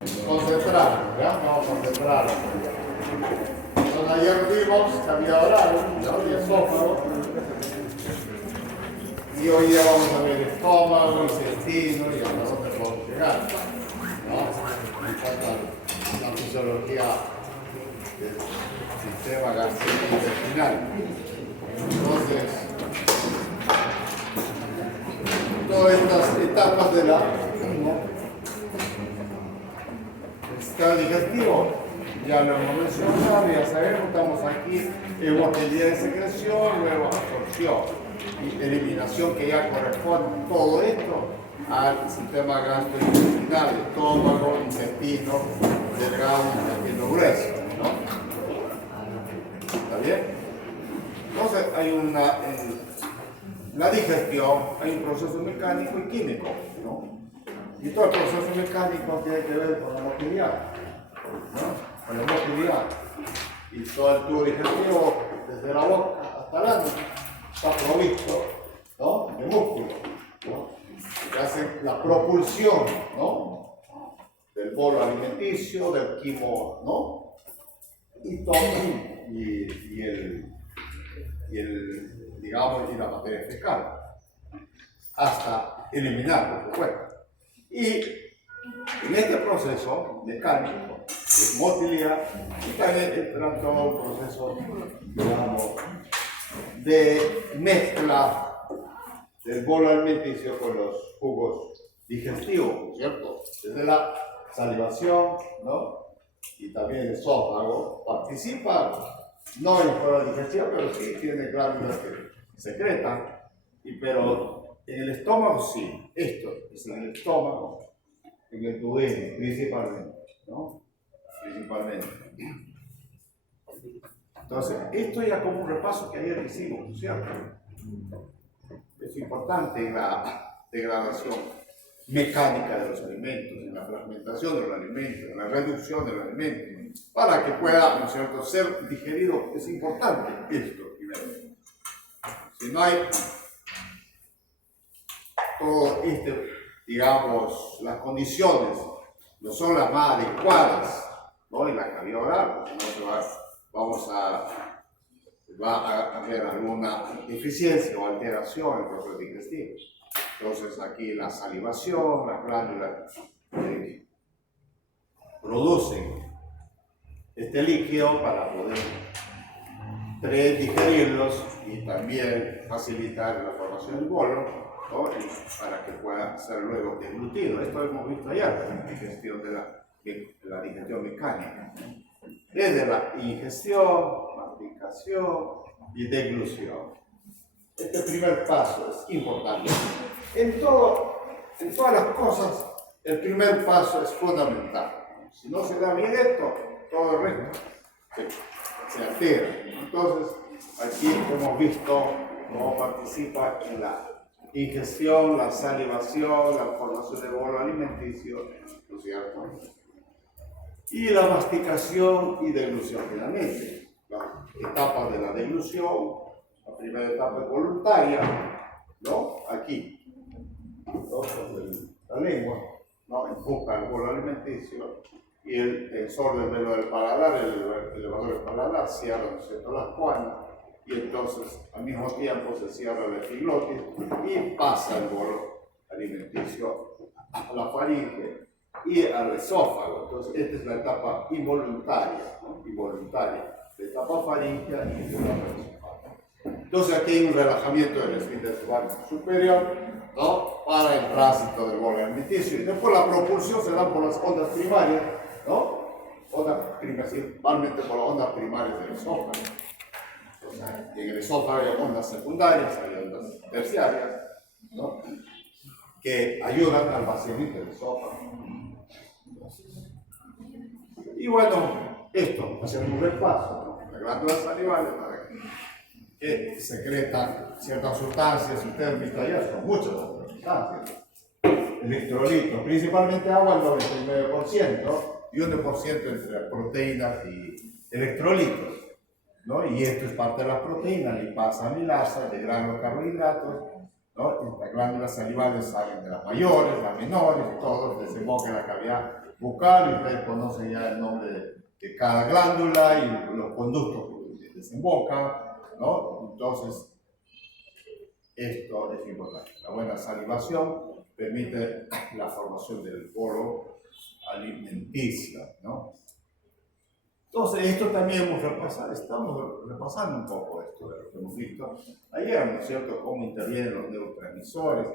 Concentrarnos, ¿ya? Vamos a concentrarnos. Entonces ayer vimos cavidad oral, ¿no? Y esófago. Y hoy día vamos a ver estómago, intestino y hasta dónde podemos llegar, ¿no? Me falta la fisiología del sistema gastrointestinal. Entonces, todas estas etapas de la sistema digestivo ya lo hemos mencionado, ya sabemos, estamos aquí en motilidad de secreción, luego absorción y eliminación, que ya corresponde todo esto al sistema gastrointestinal, estómago, intestino delgado, intestino grueso, ¿no? ¿Está bien? Entonces hay en la digestión hay un proceso mecánico y químico, ¿no? Y todo el proceso mecánico tiene que ver con la motilidad, ¿no? Con la motilidad. Y todo el tubo digestivo, desde la boca hasta la nuca, está provisto, ¿no? De músculo, ¿no? Que hacen la propulsión, ¿no? Del bolo alimenticio, del quimo, ¿no? Y todo, digamos, y la materia fecal, hasta eliminarlo, por supuesto. Y en este proceso mecánico, de motilidad, también entra todo el proceso, digamos, de mezcla del bolo alimenticio con los jugos digestivos, ¿cierto? Desde la salivación, ¿no? Y también el esófago participa, no en toda la digestión, pero sí tiene glándulas que secretan, pero en el estómago sí, esto es en el estómago, en el duodeno principalmente, ¿no? Principalmente. Entonces, esto ya como un repaso que ayer hicimos, ¿cierto? Es importante la degradación mecánica de los alimentos, en la fragmentación de los alimentos, en la reducción de los alimentos, para que pueda, ¿no es cierto?, ser digerido. Es importante esto primero. Si no hay todo digamos, las condiciones no son las más adecuadas, ¿no? En la cavidad oral, porque no va a haber alguna deficiencia o alteración en el proceso digestivo. Entonces aquí la salivación, las glándulas producen este líquido para poder digerirlos y también facilitar la formación del bolo, ¿no? Para que pueda ser luego deglutido. Esto lo hemos visto ayer en la digestión de la digestión mecánica. Desde la ingestión, masticación y deglución. Este primer paso es importante. En todas las cosas, el primer paso es fundamental. Si no se da bien esto, todo el resto se altera. Entonces, aquí hemos visto cómo participa en la ingestión, la salivación, la formación de bolo alimenticio, ¿no es cierto? Y la masticación y deglución finalmente. La etapa de la deglución, la primera etapa es voluntaria, ¿no? Aquí, ¿no? La lengua, ¿no? Empuja el bolo alimenticio y el tensor del velo del paladar, el elevador del paladar, cierra, ¿no es cierto?, las cuanas, y entonces al mismo tiempo se cierra el epiglotis y pasa el bolo alimenticio a la faringe y al esófago. Entonces esta es la etapa involuntaria, ¿no? Involuntaria, la etapa faríngea y la etapa esofágica. Entonces aquí hay un relajamiento del esfínter superior, ¿no? Para el tránsito del bolo alimenticio, y después la propulsión se da por las ondas primarias, ¿no? Principalmente por las ondas primarias del esófago. O sea, en el esófago hay ondas secundarias, hay ondas terciarias, ¿no? Que ayudan al vaciamiento del esófago. Y bueno, esto, hacer un repaso, ¿no? Las glándulas salivales, para que secretan ciertas sustancias, ustedes visto ayer, son muchas sustancias. Electrolitos, principalmente agua al 99%, y 1% entre proteínas y electrolitos, ¿no? Y esto es parte de las proteínas, lipasa, amilasa, de granos carbohidratos, ¿no? Las glándulas salivales salen de las mayores, las menores, todos desembocan en la cavidad bucal, y ustedes conocen ya el nombre de cada glándula y los conductos que desembocan, ¿no? Entonces, esto es importante. La buena salivación permite la formación del bolo alimenticio, ¿no? Entonces, esto también estamos repasando un poco esto de lo que hemos visto ayer, ¿no es cierto? Cómo intervienen los neurotransmisores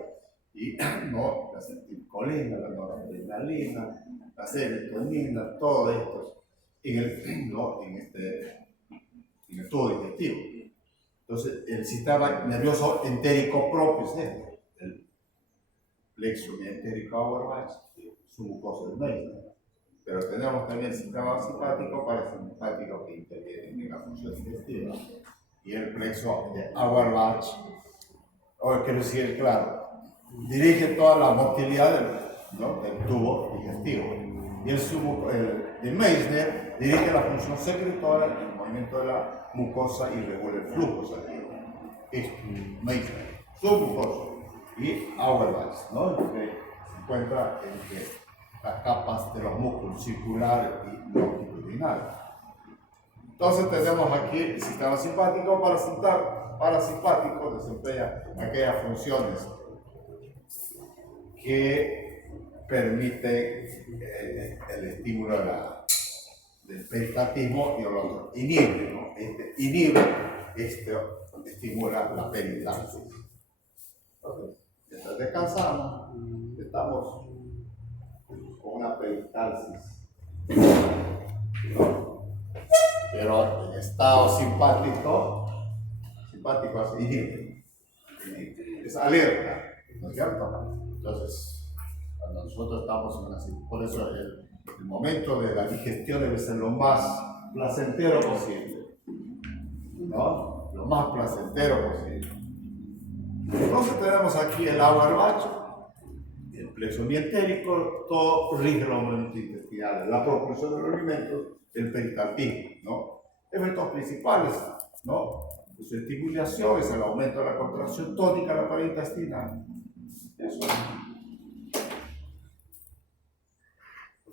y, ¿no? La acetilcolina, la noradrenalina, la serotonina, todo esto en el tubo digestivo. Entonces, el sistema nervioso entérico propio es este, el plexo entérico auerbach, su mucosa del Meissner. Pero tenemos también el sistema simpático, parasimpático, que interviene en la función digestiva, y el plexo de Auerbach, o quiero decir, claro, dirige toda la motilidad del tubo digestivo. Y el de Meissner dirige la función secretora, el movimiento de la mucosa y regula el flujo sanguíneo. Es Meissner, su mucosa, y Auerbach, ¿no? Que se encuentra entre las capas de los músculos circular y longitudinal. Entonces tenemos aquí el sistema simpático. Parasimpático desempeña aquellas funciones que permiten el estímulo del peristaltismo, y el otro inhibe, ¿no? Estimula la peristalsis. Entonces, mientras descansamos, estamos con una peristalsis, ¿no? Pero en estado simpático es inhibe, es alerta, ¿no es cierto? Entonces, cuando nosotros estamos en una, por eso el momento de la digestión debe ser lo más placentero posible, ¿no? Lo más placentero posible. Entonces tenemos aquí el Auerbach, el plexo mientérico, todo rige los movimientos intestinales, la propulsión de los alimentos, el peristaltismo, ¿no? Efectos principales, ¿no? Su estimulación es el aumento de la contracción tónica de la pared intestinal. Eso es.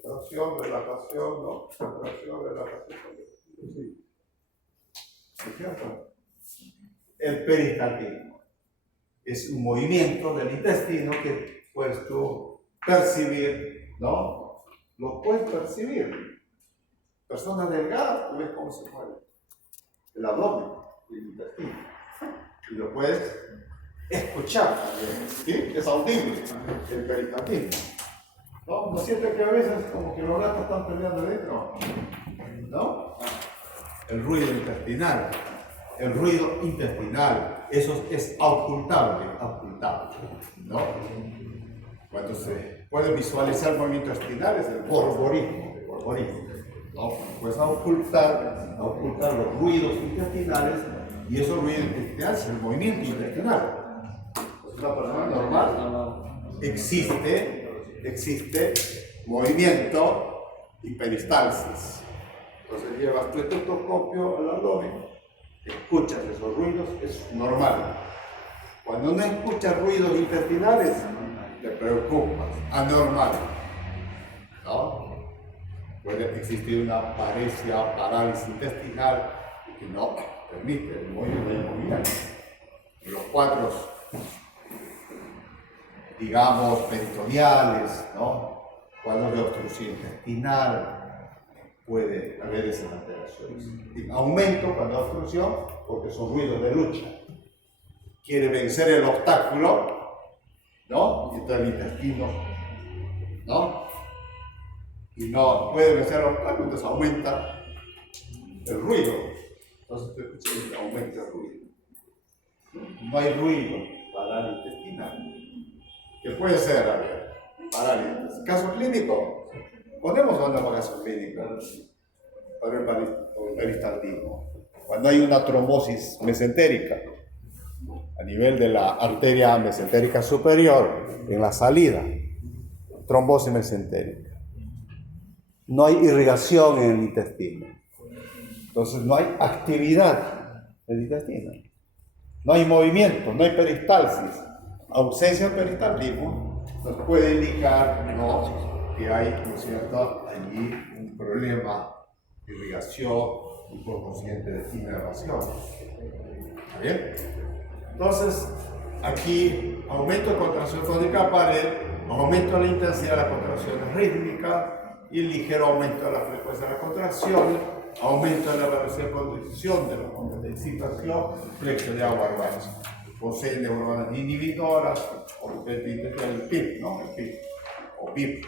Contracción, relajación, ¿no? Contracción, relajación. Sí. ¿Es cierto? El peristaltismo es un movimiento del intestino que puedes tú percibir, ¿no? Lo puedes percibir. Personas delgadas, tú ves cómo se mueve el abdomen, el intestino. Y lo puedes escuchar también, ¿sí? Es audible el peristaltismo. ¿No sientes que a veces como que los gatos están peleando dentro? ¿No? El ruido intestinal. El ruido intestinal, eso es ocultable, ¿no? Cuando se puede visualizar el movimiento intestinal es el borborismo, ¿no? Puedes ocultar los ruidos intestinales, y esos ruidos intestinales es el movimiento intestinal. Pues una persona normal existe movimiento y peristalsis. Entonces llevas tu estetoscopio al abdomen, escuchas esos ruidos, es normal. Cuando no escuchas ruidos intestinales, te preocupas, anormal, ¿no? Puede existir una parálisis intestinal que no permite el movimiento. Los cuadros, digamos, peritoneales, ¿no? Cuadros de obstrucción intestinal, puede haber esas alteraciones. Aumento cuando hay obstrucción, porque son ruidos de lucha. Quiere vencer el obstáculo, ¿no? Y entonces el intestino, ¿no? Y no puede vencer el obstáculo, entonces aumenta el ruido. Entonces tú escuchas que aumenta el ruido. No hay ruido parálisis intestinal. ¿Qué puede ser? A ver, parálisis. Caso clínico. Ponemos una caso clínico para el peristaltismo. Cuando hay una trombosis mesentérica a nivel de la arteria mesentérica superior, en la salida, trombosis mesentérica. No hay irrigación en el intestino. Entonces no hay actividad del intestino. No hay movimiento, no hay peristalsis. Ausencia de peristaltismo nos puede indicar, ¿no?, porque hay, ¿no es cierto?, allí un problema de irrigación y por consiguiente de inervación. ¿Está bien? Entonces, aquí aumento de contracción tónica pared, aumento de la intensidad de la contracción rítmica y ligero aumento de la frecuencia de la contracción, aumento de la velocidad de conducción de las ondas de excitación, flexión de agua urbana. Posee neuronas inhibidoras, o el PIP, ¿no? El PIP, o PIP,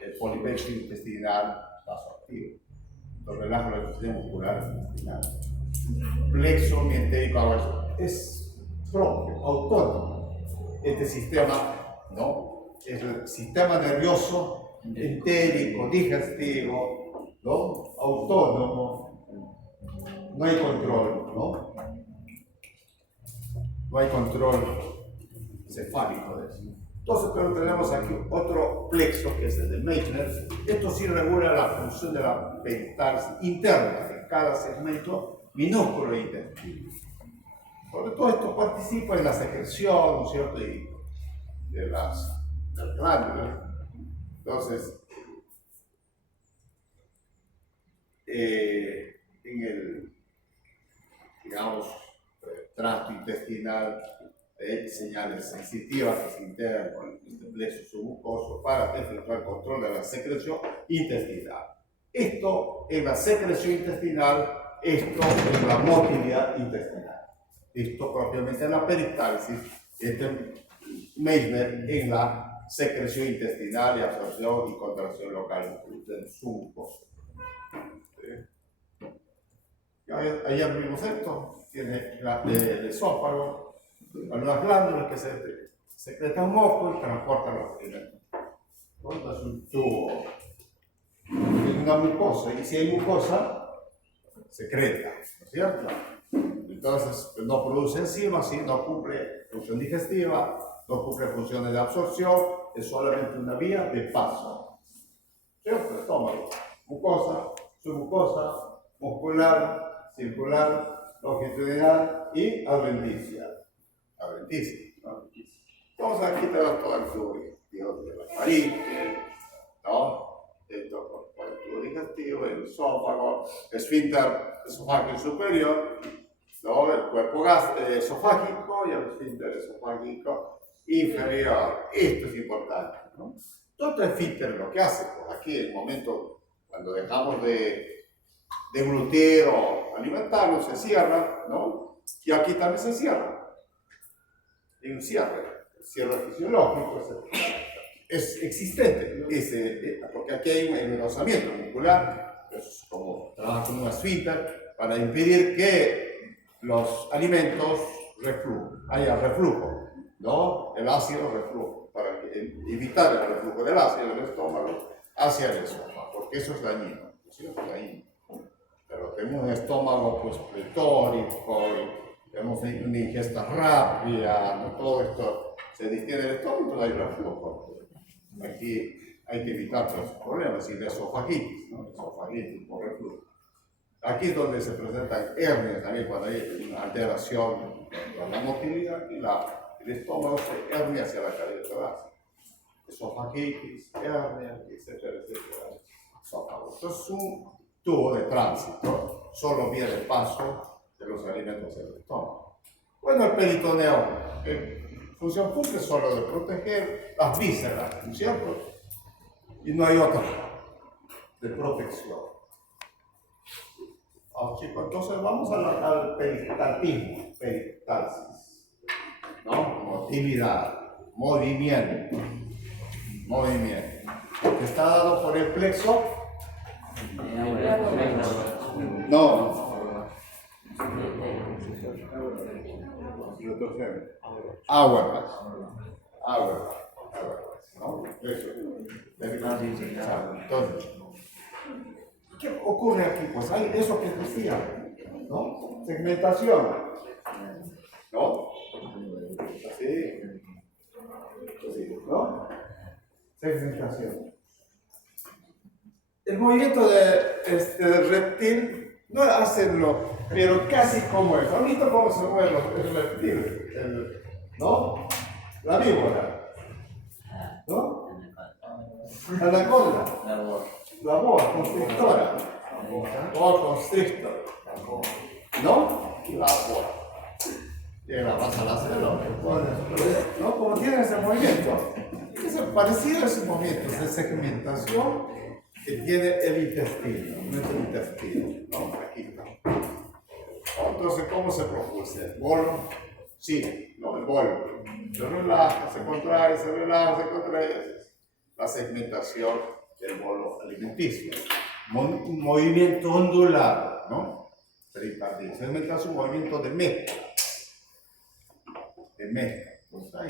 el polipéptido intestinal vasoactivo. Los relaja la sistema muscular intestinal. Plexo mientérico agudo. Es propio, autónomo. Este sistema, ¿no? Es el sistema nervioso entérico, digestivo, ¿no? Autónomo. No hay control, ¿no? No hay control cefálico de eso. Entonces, pero tenemos aquí otro plexo, que es el de Meissner. Esto sí regula la función de la peristalsis interna de cada segmento minúsculo intestino. Sobre todo esto participa en la secreción, ¿no es cierto?, y de las glándulas. Entonces, en el, digamos, tracto intestinal, señales sensitivas que se integran con este plexo submucoso para efectuar el control de la secreción intestinal. Esto en la secreción intestinal, esto en la motilidad intestinal. Esto propiamente en la peristalsis, Meissner en la secreción intestinal y absorción y contracción local del submucoso. Ayer vimos esto, tiene el esófago, algunas glándulas que se secretan moco y transportan los alimentos. Entonces es un tubo, tiene una mucosa, y si hay mucosa, secreta, ¿no es cierto? Entonces no produce enzimas, ¿sí? No cumple función digestiva, no cumple funciones de absorción, es solamente una vía de paso. ¿Cierto? Estómago, mucosa, submucosa, muscular, circular, longitudinal y adventicia. ¿No? Entonces aquí tenemos todo el tubo digestivo de la faringe, ¿no? Esto con el tubo digestivo, el esófago, esfínter esofágico superior, ¿no? El cuerpo esofágico y el esfínter esofágico inferior. Esto es importante, ¿no? Todo el esfínter lo que hace, pues aquí en el momento cuando dejamos de deglutir o alimentarnos, se cierra, ¿no? Y aquí también se cierra. Hay un cierre fisiológico, es existente, porque aquí hay un engrosamiento muscular, es como trabaja como un esfínter para impedir que los alimentos haya reflujo, ¿no? El ácido reflujo, para evitar el reflujo del ácido del estómago hacia el esófago, porque eso es dañino, ¿sí? Es dañino. Pero tenemos un estómago pues pletórico, tenemos una ingesta rápida, ¿no? Todo esto se distiende el estómago, no hay reflujo. Aquí hay que evitar todos esos problemas, y la esofagitis, ¿no? Esofagitis por reflujo. Aquí es donde se presentan hernias también cuando hay una alteración de la motilidad y el estómago se hernia hacia la cavidad torácica. Esofagitis, hernia, etcétera, etcétera. Esófago. Entonces es un tubo de tránsito, solo vía de paso de los alimentos del estómago. Bueno, el peritoneo, función cumple solo de proteger las vísceras, ¿no es cierto? Y no hay otra de protección. Chicos, entonces vamos al peristaltismo, peristalsis, ¿no? Motilidad, movimiento, que está dado por el plexo. No. Hourglass, ¿no? Entonces, ¿qué ocurre aquí? Pues hay eso que decía, ¿no? Segmentación, ¿no? Así, ¿no? Segmentación. El movimiento del reptil no hacenlo, pero casi como es. ¿Han visto cómo se mueve el reptil? ¿No? La víbora, ¿no? Anaconda. La boa constrictora. Boa constrictor. ¿No? La boa. Y la vas a hacer, ¿no? Como tiene ese movimiento. Es parecido a ese movimiento de segmentación que tiene el intestino, nuestro intestino. ¿No? Aquí está. Entonces, ¿cómo se propulsa? ¿El bolo? Sí, no, el bolo. Se relaja, se contrae, se relaja, se contrae. La segmentación del bolo alimenticio. Un movimiento ondulado, ¿no? Pericardio. Segmentación, un movimiento de mezcla. De mezcla. Pues ahí.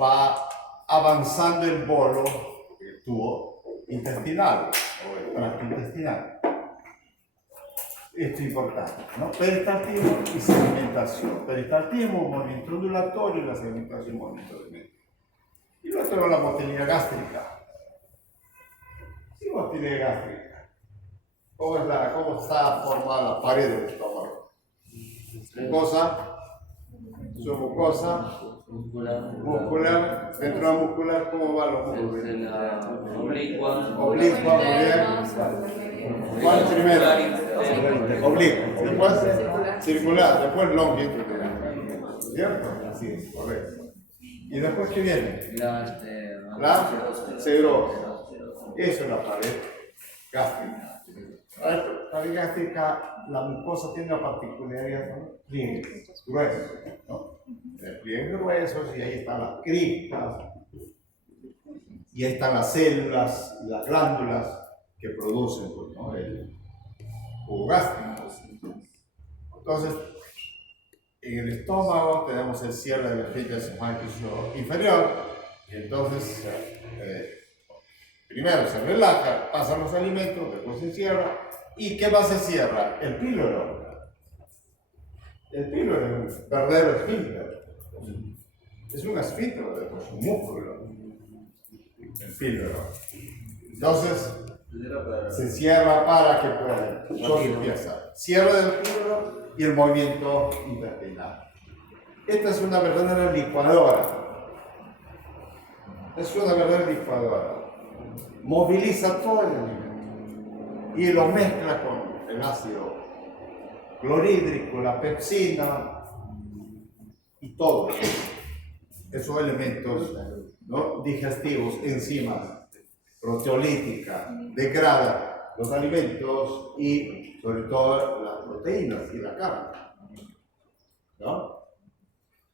Va avanzando el bolo, el tubo intestinal o el tracto intestinal. Esto es importante, ¿no? Peristaltismo y segmentación. Peristaltismo, movimiento ondulatorio, y la segmentación, movimiento de mezcla. Y luego tenemos la motilidad gástrica. ¿Sí, motilidad gástrica? ¿Cómo está formada la pared del estómago? Mucosa, submucosa, muscular, ventromuscular, ¿cómo va los músculos? Oblicua, muy bien. ¿Cuál primero? Oblicuo, después circular, después longitudinal. ¿Cierto? Así es, correcto. ¿Y después qué viene? La serosa. Eso es la pared gástrica. La pared gástrica, la mucosa tiene una particularidad, ¿no? Pliegues gruesos, ¿no? Pliegues gruesos y ahí están las cristas, y ahí están las células, las glándulas que producen, pues, ¿no? El jugo gástrico. Entonces, en el estómago tenemos el cierre del esfínter esofágico inferior, y entonces primero se relaja, pasan los alimentos, después se cierra. ¿Y qué más se cierra? El píloro. El píloro es un verdadero esfínter. Es un esfínter, es un músculo. El píloro. Entonces, se cierra para que pueda. Todo empieza. Cierre del píloro y el movimiento intestinal. Esta es una verdadera licuadora. Es una verdadera licuadora. Moviliza todo el alimento y lo mezcla con el ácido clorhídrico, la pepsina y todo. Esos elementos, ¿no? Digestivos, enzimas, proteolítica, degrada los alimentos y sobre todo las proteínas y la carne, ¿no?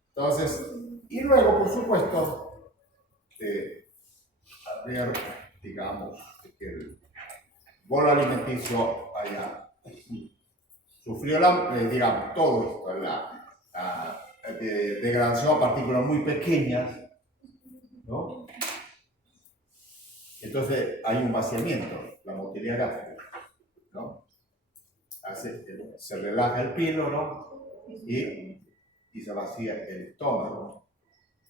Entonces, y luego, por supuesto, ver, digamos, que el bolo alimenticio haya sufrió digamos, todo esto, la degradación a partículas muy pequeñas, ¿no? Entonces hay un vaciamiento, la motilidad gástrica, ¿no? Se relaja el píloro y se vacía el estómago.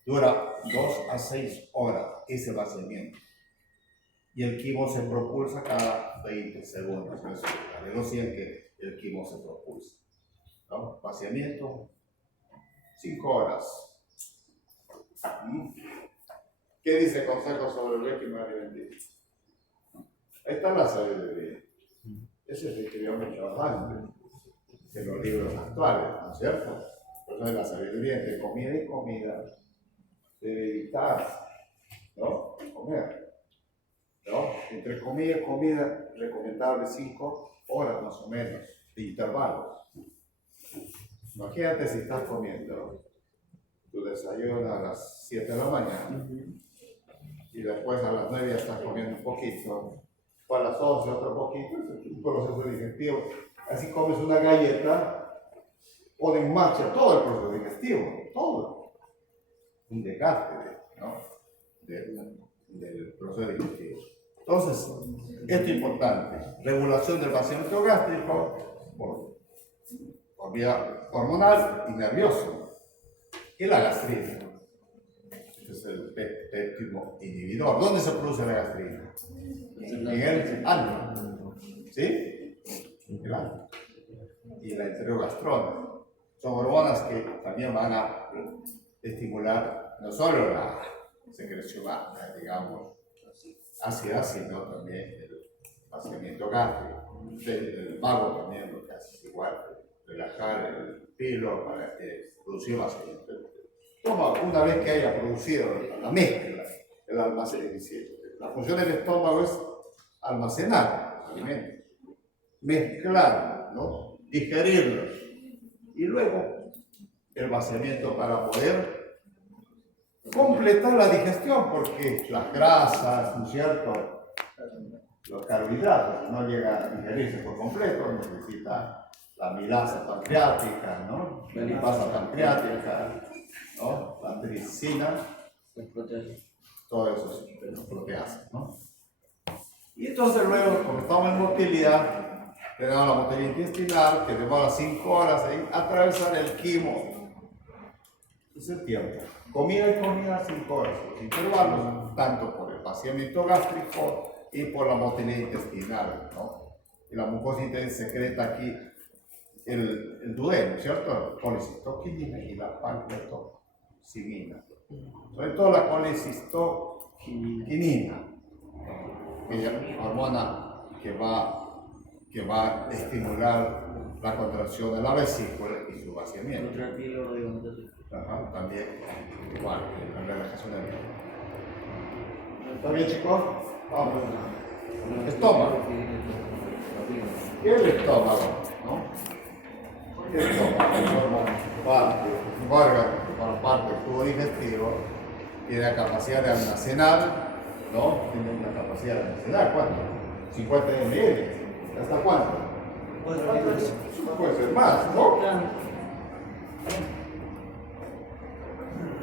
Dura 2 a 6 horas ese vaciamiento. Y el quimo se propulsa cada 20 segundos. Eso es lo que el quimo se propulsa, ¿no? Vaciamiento, 5 horas. ¿Qué dice el consejo sobre el régimen alimenticio? Ahí está la sabiduría. Ese es el que yo me he hecho antes en los libros actuales, ¿no es cierto? Por eso es la sabiduría entre comida y comida. Debe evitar, ¿no? Comer, ¿no? Entre comida y comida, recomendable 5 horas más o menos de intervalos. Imagínate si estás comiendo tu desayuno a las 7 de la mañana y después a las 9 ya estás comiendo un poquito, o a las 11 otro poquito, es un proceso digestivo. Así comes una galleta, pone en marcha todo el proceso digestivo, todo. Un desgaste, ¿no? del proceso digestivo. Entonces, esto es importante. Regulación del vaciamiento gástrico por vía hormonal y nervioso. Y la gastrina. Este es el péptido inhibidor. ¿Dónde se produce la gastrina? En el ano. ¿Sí? En el ano. Y la enterogastrona. Son hormonas que también van a estimular no solo la secreción, digamos, hacia, sino también el vaciamiento gástrico. El vago también lo que hace es igual, relajar el pelo para producir vaciamiento. Toma, una vez que haya producido la mezcla, el almacenamiento. La función del estómago es almacenar alimentos, mezclar, ¿no? Digerirlos y luego el vaciamiento para poder completar la digestión, porque las grasas, ¿no es cierto?, los carbohidratos no llegan a digerirse por completo, necesita la amilasa pancreática, ¿no?, la lipasa pancreática, ¿no?, la tricina, todo eso es proteasa, ¿no? Y entonces luego, como estamos en motilidad, tenemos la motilidad intestinal que demora 5 horas en atravesar el quimo. Es el tiempo. Comida y comida 5 horas. Los intervalos, tanto por el vaciamiento gástrico y por la motilidad intestinal, ¿no? Y la mucosa intestinal secreta aquí el duodeno, ¿cierto? Colecistoquinina y la pancreatoxinina. Sobre todo la colecistoquinina, que es una hormona que va a estimular la contracción de la vesícula y su vaciamiento. Ajá, también igual, la relajación del pelo. ¿Está bien, chicos? Vamos. Estómago. ¿Qué es el estómago? ¿No? El estómago forma parte, un órgano que forma parte del tubo digestivo, tiene la capacidad de almacenar, ¿no? Tiene una capacidad de almacenar, ¿cuánto? 50 ml. ¿Hasta cuánto? Puede ser más, ¿no?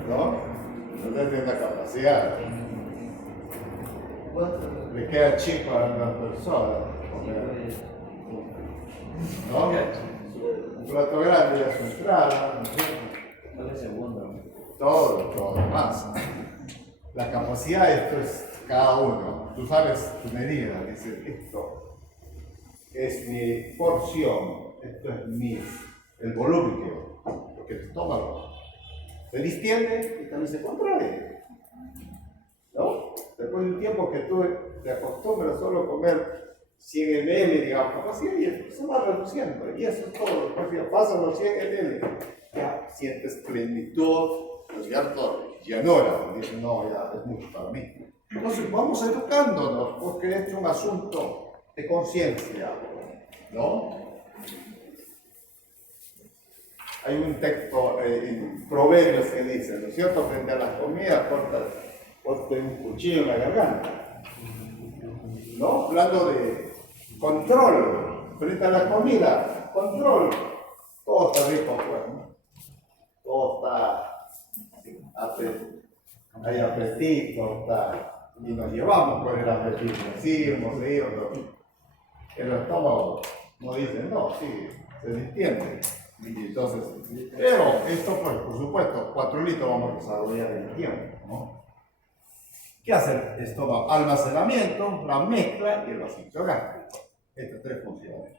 ¿No? No tiene la capacidad. Le queda chico a una persona. ¿No? Un plato grande ya su entrada. Todo más. La capacidad de esto es cada uno. Tú sabes tu medida. Dices, esto es mi porción. Esto es el volumen, porque el estómago se distiende y también se contrae, ¿no? Después de un tiempo que tú te acostumbras solo a comer 100 ml, digamos, así, y se va reduciendo, y eso es todo. Después ya pasan los 100 ml, ya sientes plenitud, ¿no es cierto? Llanura, dicen, no, ya es mucho para mí. Entonces vamos educándonos, porque es un asunto de conciencia, ¿no? Hay un texto en Proverbios que dice, ¿no es cierto?, frente a las comidas, ponte un cuchillo en la garganta, ¿no? Hablando de control, frente a la comida, control. Todo está rico, pues, ¿no? Todo hay apetito, y nos llevamos con el apetito, seguimos, el estómago no dice, no, sí, se distiende. Y entonces, pero esto, pues, por supuesto, 4 litros vamos a desarrollar en el tiempo, ¿no? ¿Qué hace el estómago? Almacenamiento, la mezcla y el vaciamiento gástrico. Estas 3 funciones.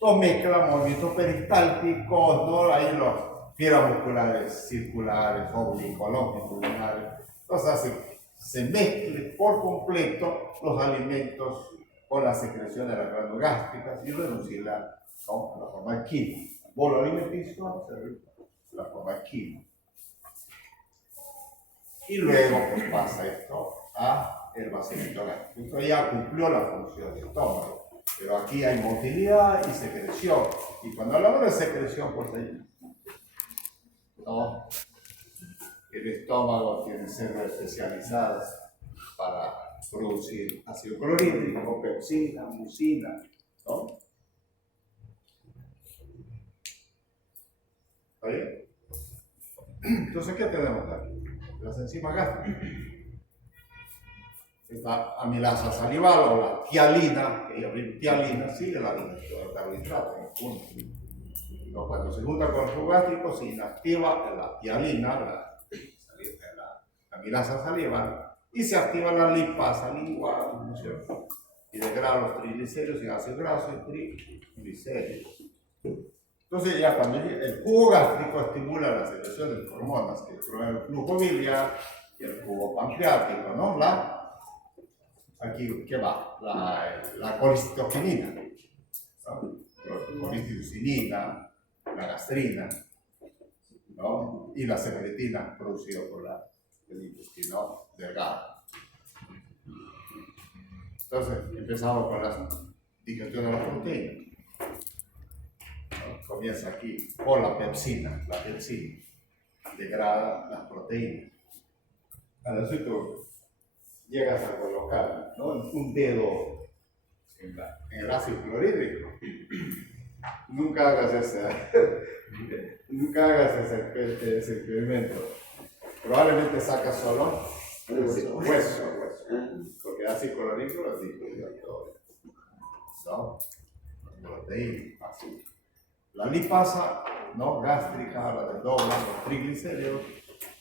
Todo mezcla, movimientos peristálticos, ¿no? Ahí los fibras musculares circulares, oblicuos, longitudinales. Entonces hace se mezcle por completo los alimentos con la secreción de las glándulas gástricas y reducirla, ¿no?, a la forma de quimo. Bolo alimenticio, la forma de quimo. Y luego pues pasa esto a el vaciamiento gástrico. Esto ya cumplió la función del estómago. Pero aquí hay motilidad y secreción. Y cuando hablamos de secreción, pues ahí, ¿no?, el estómago tiene células especializadas para producir ácido clorhídrico, pepsina, mucina, ¿no? ¿Está bien? Entonces, ¿qué tenemos aquí? Las enzimas gástricas. Esta amilasa salival o la tialina, sigue la digestión del carbohidrato en el punto. Pero cuando se junta con el jugo gástrico, se inactiva la tialina, la amilasa salival, y se activa la lipasa lingual, ¿no es cierto? Y degrada los triglicéridos y ácidos grasos y triglicéridos. Entonces ya cuando el jugo gástrico estimula la secreción de hormonas que promueven el flujo biliar y el jugo pancreático, ¿no? La aquí, ¿qué va? La colcitoquinina, ¿no? La colcitocinina, la gastrina, ¿no? Y la secretina producida por el intestino delgado. Entonces, empezamos con la digestión de las proteínas. ¿No? Comienza aquí por la pepsina. La pepsina degrada las proteínas. A la tú llegas a colocar, ¿no?, un dedo en el ácido clorhídrico. Nunca hagas ese experimento. Probablemente sacas solo hueso, porque el ácido clorhídrico es antiinflamatorio, ¿no? Proteína, así. La lipasa, ¿no?, gástrica, la desdobla, los triglicéridos,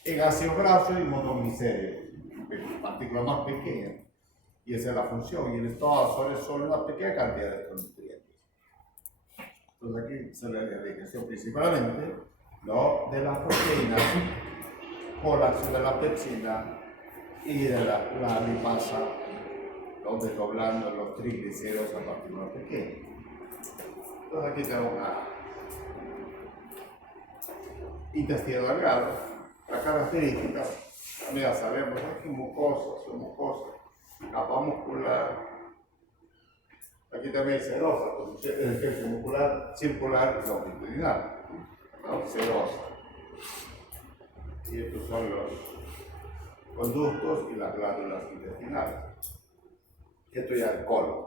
en ácido graso y monoglicéridos, partículas más pequeñas. Y esa es la función. Y el estómago absorbe solo una pequeña cantidad de estos nutrientes. Entonces aquí se le da la digestión principalmente, ¿no?, de las proteínas por la acción de la pepsina y de la lipasa, ¿no?, desdoblando los triglicéridos a partículas pequeñas. Entonces aquí tenemos intestino delgado. La característica, ya sabemos, aquí mucosa, submucosa, capa muscular. Aquí también hay serosa, el efecto muscular circular y longitudinal, ¿no? Serosa. Y estos son los conductos y las glándulas intestinales. Esto ya es el colon,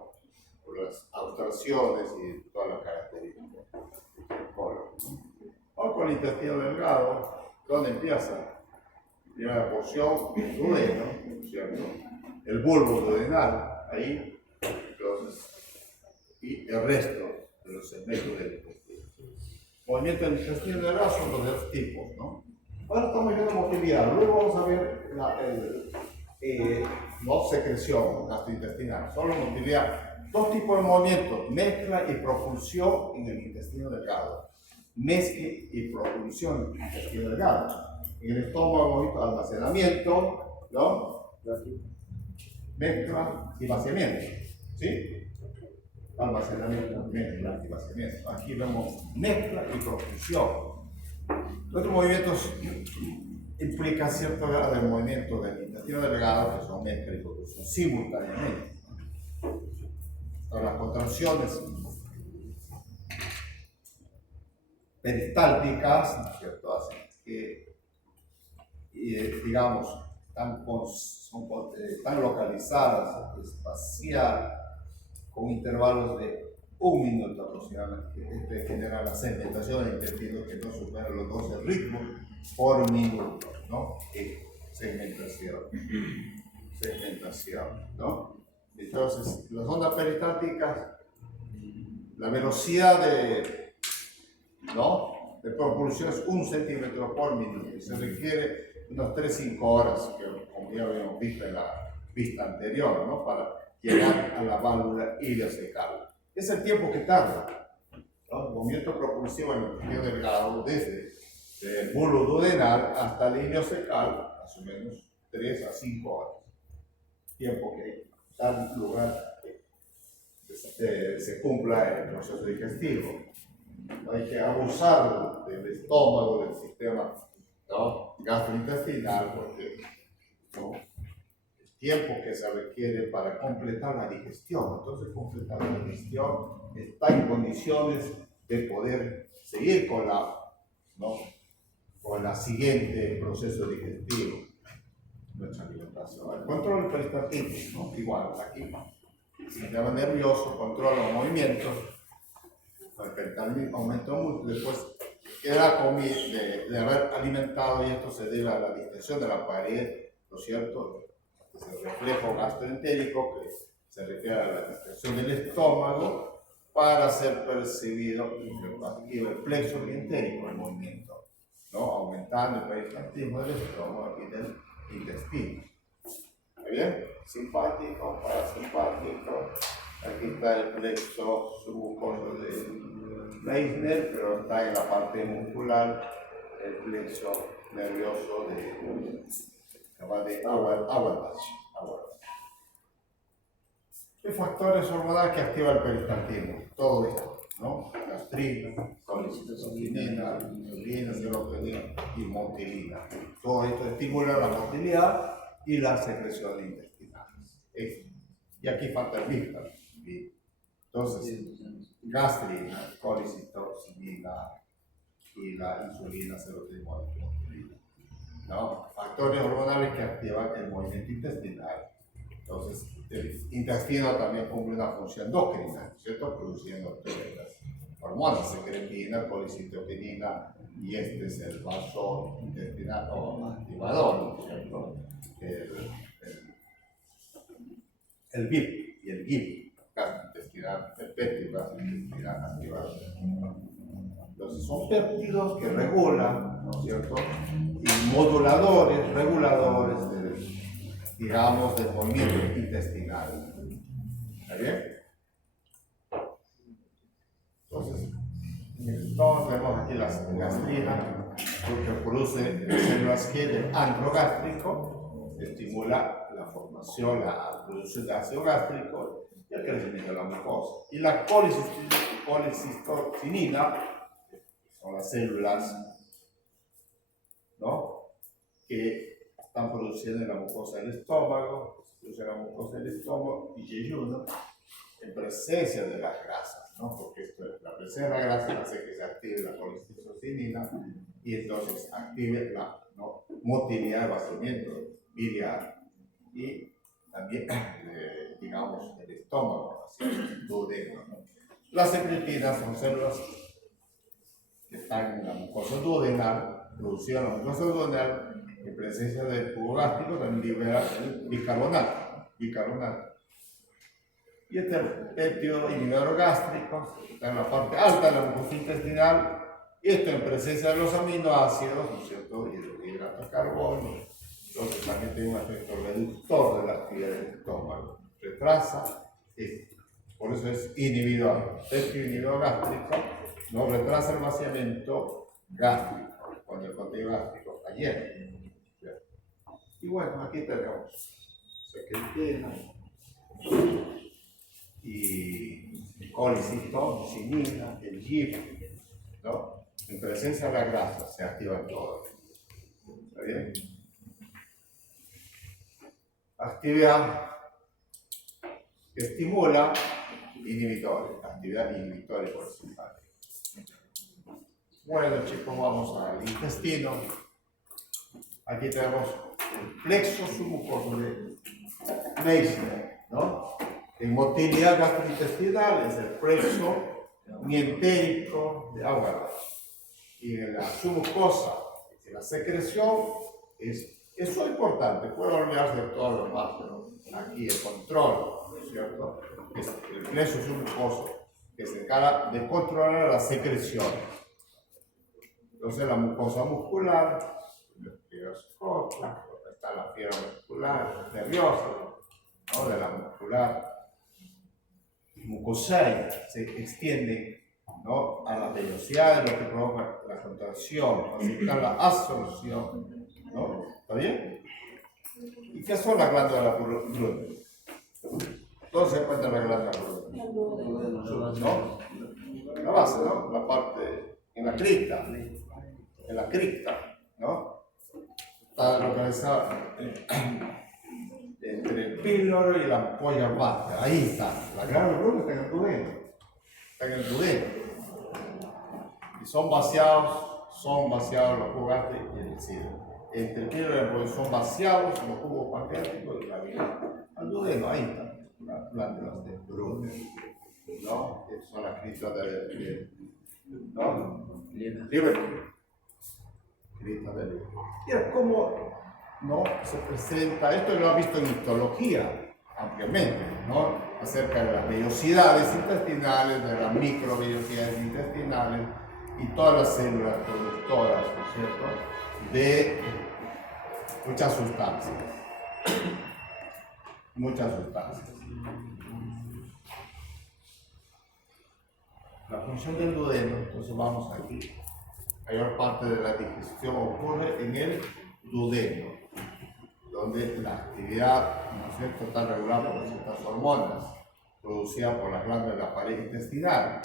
por las abstracciones y todas las características del colon. O con el intestino delgado, ¿dónde empieza? Primera porción, el duodeno, ¿cierto? El bulbo duodenal, ahí, entonces, y el resto de los segmentos del intestino. Movimiento del intestino delgado son los dos tipos, ¿no? Ahora estamos viendo motilidad, luego vamos a ver no secreción gastrointestinal, solo motilidad. Dos tipos de movimientos, mezcla y propulsión en el intestino delgado. Mezcla y propulsión en el intestino delgado. En el estómago, almacenamiento, ¿no? Mezcla y vaciamiento, ¿sí? Almacenamiento, mezcla y vaciamiento. Aquí vemos mezcla y propulsión. Otros movimientos implican cierto grado de movimiento del intestino delgado, que son mezcla y propulsión, simultáneamente. Ahora, las contracciones peristálticas, ¿no es cierto?, hacen que, digamos, están localizadas, espaciadas, con intervalos de 1 minuto aproximadamente. Este genera la segmentación del intestino que no supera los 12 ritmos por minuto, ¿no? Segmentación, ¿no? Entonces, las ondas peristálticas, la velocidad de propulsión es 1 centímetro por minuto y se requiere unas 3-5 horas, que como ya habíamos visto en la vista anterior, ¿no?, para llegar a la válvula ileocecal. Es el tiempo que tarda, ¿no?, el movimiento propulsivo en el intestino delgado desde el bulbo duodenal hasta el ileocecal, más o menos 3 a 5 horas. Tiempo que da lugar que se cumpla el proceso digestivo. No hay que abusar del estómago, del sistema, ¿no?, gastrointestinal, porque, ¿no?, el tiempo que se requiere para completar la digestión. Entonces, completar la digestión está en condiciones de poder seguir con la siguiente proceso digestivo, nuestra alimentación. El control peristaltítico, ¿no?, igual, aquí, el sistema nervioso controla los movimientos. El peristaltismo aumentó mucho después de haber alimentado, y esto se debe a la distensión de la pared, ¿no es cierto? Es el reflejo gastroentérico, que se refiere a la distensión del estómago para ser percibido el plexo entérico, el movimiento, ¿no?, aumentando el peristaltismo del estómago y del intestino. ¿Está bien? Simpático, parasimpático. Aquí está el plexo submucoso de Meissner, pero está en la parte muscular el plexo nervioso de Auerbach. Hay factores hormonales que activan el peristaltismo, todo esto, ¿no? Gastrina, colicistocinina, insulina, serotonina y motilina. Todo esto estimula la motilidad y la secreción intestinal. Y aquí falta el BIP también. Entonces, gastrina, colicistocinina y la insulina, serotonina y motilina, ¿no? Factores hormonales que activan el movimiento intestinal. Entonces, el intestino también cumple una función endocrina, ¿cierto? Produciendo todas las hormonas, secretina, colicitoquinina, y este es el vaso intestinal o activador, ¿cierto? El BIP y el GIP, gas intestinal, el péptido, gas intestinal activador. Entonces, son péptidos que regulan, ¿no es cierto? Y moduladores, reguladores digamos, del movimiento intestinal. ¿Está bien? Entonces, todos vemos aquí la gastrina, porque produce células G del antro gástrico, estimula la formación, la producción de ácido gástrico y el crecimiento de la mucosa. Y la colicistocinina son las células, ¿no?, que están produciendo en la mucosa del estómago, en la mucosa del estómago y yeyuno, en presencia de las grasas, ¿no? Porque la presencia de la grasa hace que se active la colicistocinina y entonces active la, ¿no?, motilidad de vaciamiento biliar y también, digamos, el estómago, así, el duodeno, ¿no? Las secretinas son células que están en la mucosa duodenal, producidas en la mucosa duodenal, en presencia del jugo gástrico, también libera el bicarbonato. Y este péptido inhibidor gástrico está en la parte alta de la mucosa intestinal, y esto en presencia de los aminoácidos, ¿no es cierto?, y los hidratos de carbono. Entonces también tiene un efecto reductor de la actividad del estómago, retrasa, por eso es inhibidor. Péptido inhibidor gástrico no retrasa el vaciamiento gástrico, cuando el contenido gástrico está lleno. Y bueno, aquí tenemos secretina y colicistocinina, el GIP, ¿no? En presencia de la grasa se activan todos. ¿Está bien? Actividad que estimula inhibitores, actividad inhibitoria por simpática. Bueno, chicos, vamos al intestino. Aquí tenemos el plexo submucoso de Meissner, ¿no? En motilidad gastrointestinal es el plexo mientérico de Auerbach. Y en la submucosa, en la secreción, eso es importante. Puedo olvidarse de todo lo demás, pero aquí el control, ¿no es cierto? Es el plexo submucoso que se encarga de controlar la secreción. Entonces, la mucosa muscular, está la fibra muscular nerviosa, ¿no?, de la muscular mucosaria, se extiende, ¿no?, a la velocidad de lo que provoca la contracción, facilitar la absorción, ¿no? ¿Está bien? ¿Y qué son las glándulas Brunner? ¿Dónde se encuentra la glándula Brunner? ¿No? En la base, ¿no? La parte, en la cripta, ¿no? Está localizada entre el píloro y la ampolla vasta. Ahí está. La glándula Brunner está en el duodeno. Está en el duodeno. Y son vaciados los jugos gástricos y el cielo. Entre el píloro y la ampolla son vaciados los jugos pancreáticos y la vida. Al duodeno, ahí está. Las glándulas de Brunner, ¿no? Estas son las criptas de ¿no? Liverpool. Y cómo, ¿no?, se presenta, esto lo ha visto en histología ampliamente, ¿no?, acerca de las vellosidades intestinales, de las microvellosidades intestinales y todas las células productoras, ¿no es cierto?, de muchas sustancias. La función del duodeno, entonces vamos aquí. La mayor parte de la digestión ocurre en el duodeno, donde la actividad, ¿no es cierto?, está regulada por ciertas hormonas. producida por las glándulas de la pared intestinal.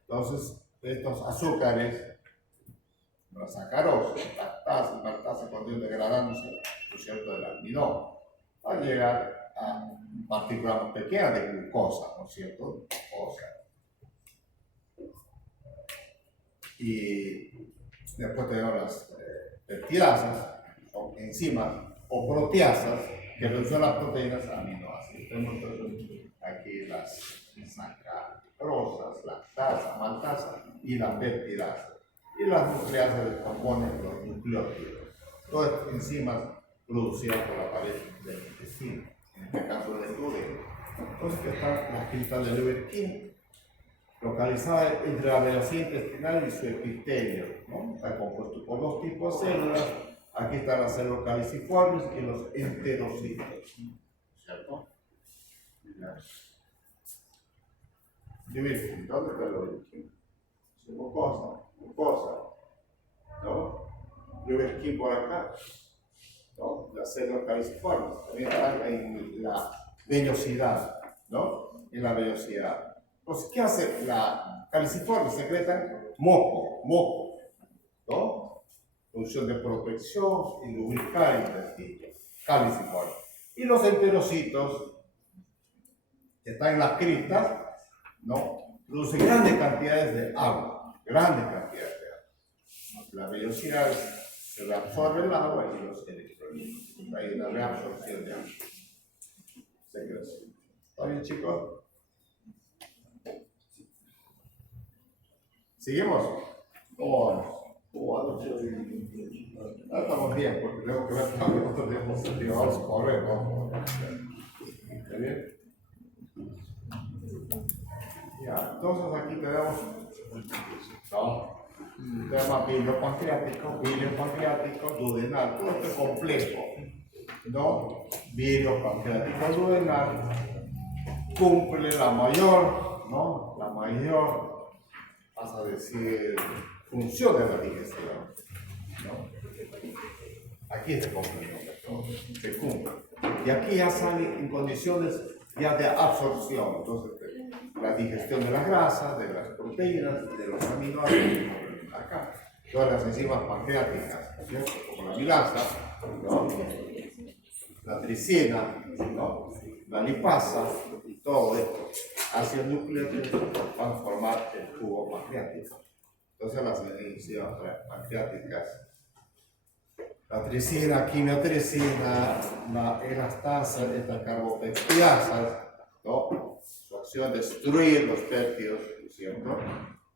Entonces, estos azúcares, la sacarosa, lactasa continúa degradándose, ¿no es cierto?, del almidón, va a llegar a partículas pequeñas de glucosa, ¿no es cierto?, glucosa. Y después tenemos las peptidasas, son enzimas o proteasas que reducen las proteínas a aminoácidos. Tenemos entonces aquí las sacarosas, lactasa, maltasa y la peptidasa. Y las nucleasas componen los nucleótidos. Todas estas enzimas producidas por la pared del intestino, en este caso del duodeno. Entonces aquí están las pistas de Lubberkin, localizada entre la velocía intestinal y su epitelio, ¿no? Está compuesto por dos tipos de células. Aquí están las células caliciformes y los enterocitos, ¿cierto? Lubberkin, ¿dónde está Lubberkin? Mucosa, ¿no? Lubberkin por acá, ¿no? Las células caliciformes también están en la vellosidad, ¿no? En la vellosidad. Entonces, ¿qué hace la caliciforme? Secretan moco, ¿no? Función de protección y lubricar el intestino, caliciforme. Y los enterocitos, que están en las criptas, ¿no? Producen grandes cantidades de agua, La vellosidad se reabsorbe el agua y los electrolitos. Hay una reabsorción de agua. Secreción. ¿Está bien, chicos? ¿Seguimos? Estamos bien, porque tengo que ver también nosotros tenemos sentido. Vamos a correr, ¿no? ¿Está bien? Ya, entonces aquí tenemos, ¿no? Tema bilio pancreático, duodenal, todo este complejo, ¿no? Bilio pancreático, duodenal, cumple la mayor, ¿no? La mayor, vas a decir, función de la digestión, ¿no? Aquí se cumple. Y aquí ya sale en condiciones ya de absorción, entonces la digestión de las grasas, de las proteínas, de los aminoácidos, acá. Todas las enzimas pancreáticas, ¿cierto? Como la milasa, ¿no? La tricina, ¿no? La lipasa, y todo esto, ácidos nucleicos van a formar el tubo pancreático. Entonces las enzimas pancreáticas, la tricina, quimiotricina, la elastasa, estas carbopeptidasas, ¿no? Su acción es destruir los péptidos, ¿cierto?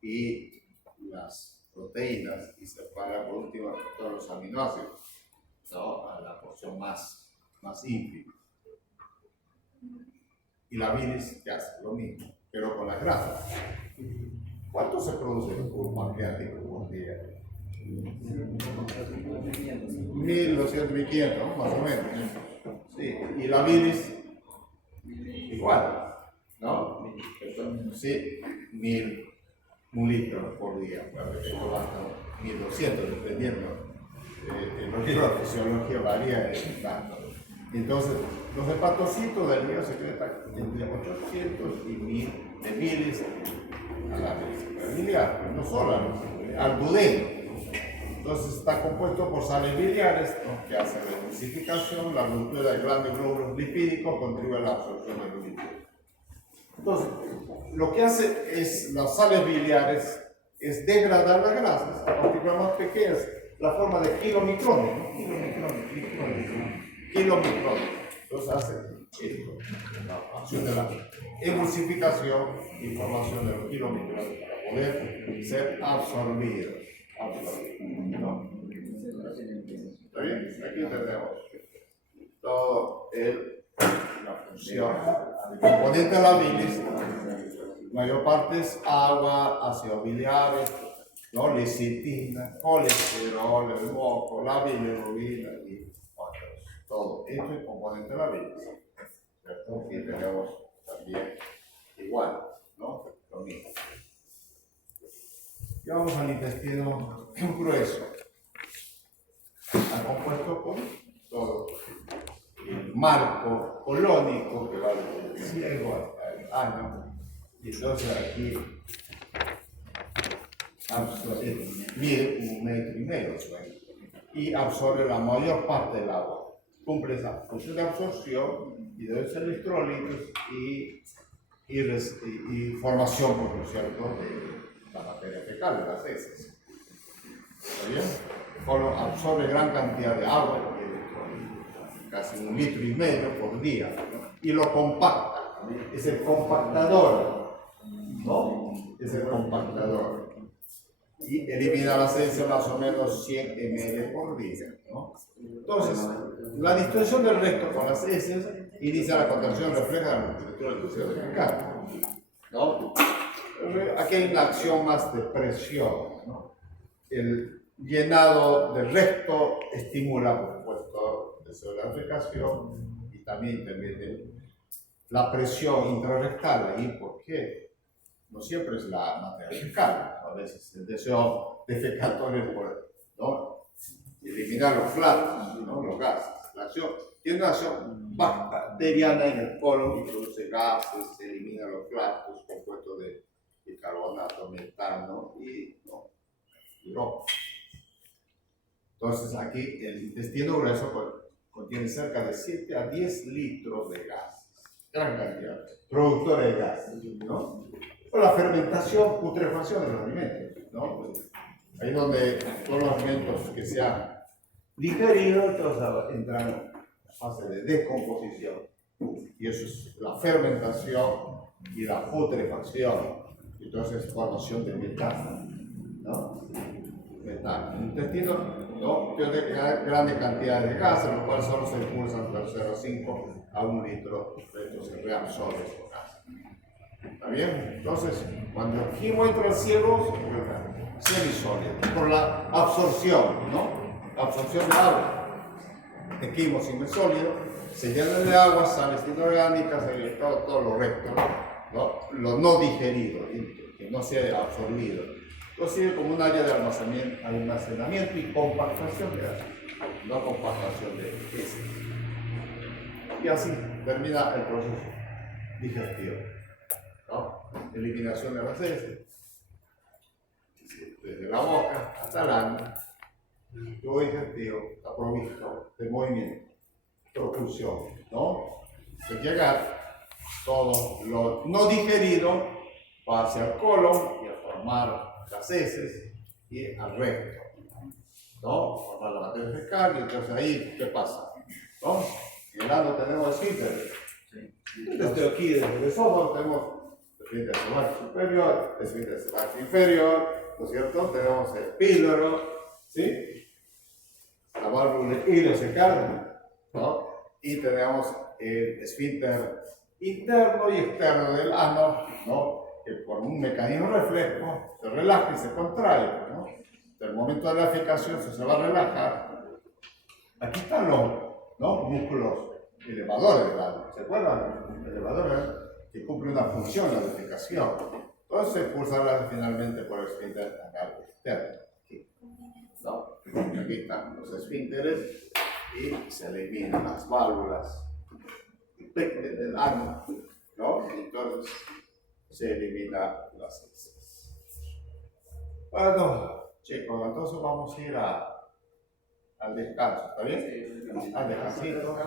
Y las proteínas y separa por último todos los aminoácidos, ¿no? A la porción más ínfima. Y la bilis que hace lo mismo, pero con las grasas. ¿Cuánto se produce el tubo pancreático por día? 1200, 1500, más o menos. Sí, y la bilis igual, ¿no? Sí, 1 litro por día. Esto va hasta 1200, dependiendo. La fisiología varía en tanto. Entonces, los hepatocitos del hígado secretan entre 800 y 1000 de bilis a la vesícula biliar, no solo al duodeno. Entonces está compuesto por sales biliares, ¿no? Que hacen la emulsificación, la ruptura de grandes glóbulos lipídicos contribuye a la absorción de los lípidos. Entonces, lo que hace es las sales biliares es degradar las grasas a partículas más pequeñas, la forma de kilomicrones, ¿no? Kilomicrones. Entonces hace esto, la acción de la emulsificación y formación de los kilomicrones para poder ser absorbidos. ¿No? ¿Está bien? Aquí tenemos todo la función. El componente de la bilis, la mayor parte es agua, ácidos biliares, ¿no? Lecitina, colesterol, el moco, la bilirrubina y otros. Todo esto es componente de la bilis. ¿Cierto? Aquí tenemos también igual, ¿no? Lo mismo. Y vamos al intestino grueso. Está compuesto por todo el marco colónico que va desde el ciego año. Y entonces aquí mide 1,5 metros y absorbe la mayor parte del agua. Cumple esa función de absorción y debe ser electrolitos y formación, por cierto, de la materia fecal, de las heces. ¿Está bien? Solo absorbe gran cantidad de agua y electrolitos, casi 1,5 litros por día, ¿no? Y lo compacta, es el compactador, ¿no? Es el compactador. Y elimina las heces más o menos 100 ml por día, ¿no? Entonces, la distribución del resto con las heces inicia la contracción refleja de la musculatura del tejido fecal, ¿no? Aquí hay una acción más de presión, ¿no? El llenado del recto estimula, por supuesto, el deseo de la defecación y también interviene la presión intrarrectal ahí, ¿por qué? No siempre es la materia fecal, a veces el deseo defecatorio, ¿no? Eliminar los flatos, ¿no? Los gases. La acción tiene una acción bacteriana en el colon y produce gases, se eliminan los flatos compuestos de bicarbonato, metano y hidrógeno. Entonces aquí el intestino grueso contiene cerca de 7 a 10 litros de gases, gran cantidad, productores de gases, ¿no? Por la fermentación, putrefacción de los alimentos, ¿no? Ahí donde todos los alimentos que se han digerido, entonces entran en la fase de descomposición. Y eso es la fermentación y la putrefacción. Entonces, formación de metano, ¿no? Metano. El intestino, ¿no? Tiene grandes cantidades de gases, los cuales solo se impulsan de 0,5 a 1 litro, entonces reabsorbe esos gases. ¿Está bien? Entonces, cuando el quimo entra al cielo, semisólido, por la absorción, ¿no? La absorción de agua. El quimo semisólido se llena de agua, sales inorgánicas, todo lo recto, ¿no? Lo no digerido, que no sea absorbido. Entonces sirve como un área de almacenamiento y compactación de gases, no compactación de heces. Y así termina el proceso digestivo, ¿no? Eliminación de las heces, desde la boca hasta el ano. El tubo digestivo está provisto de movimiento, propulsión, ¿no? De llegar todo lo no digerido va hacia el colon y a formar las heces y al recto, ¿no? Formar la materia fecal y entonces ahí, ¿qué pasa? ¿No? En el ano tenemos esfínteres. Desde aquí, desde el esófago, tenemos esfínter esofageal superior, esfínter esofageal inferior, ¿no es cierto? Tenemos el píloro, ¿sí? La válvula ileocecal, ¿no? Y tenemos el esfínter interno y externo del ano, ¿no? Que por un mecanismo reflejo se relaja y se contrae, ¿no? En el momento de la defecación se va a relajar. Aquí están los, ¿no? Músculos elevadores del ano, ¿se acuerdan? Elevadores que cumplen una función, la defecación. Entonces se pulsará finalmente por el esfínter anal externo, ¿no? Aquí están los esfínteres y se eliminan las válvulas del ano, ¿no? Entonces se elimina las heces. Bueno, chicos, entonces vamos a ir al descanso, ¿está bien? Al descansito.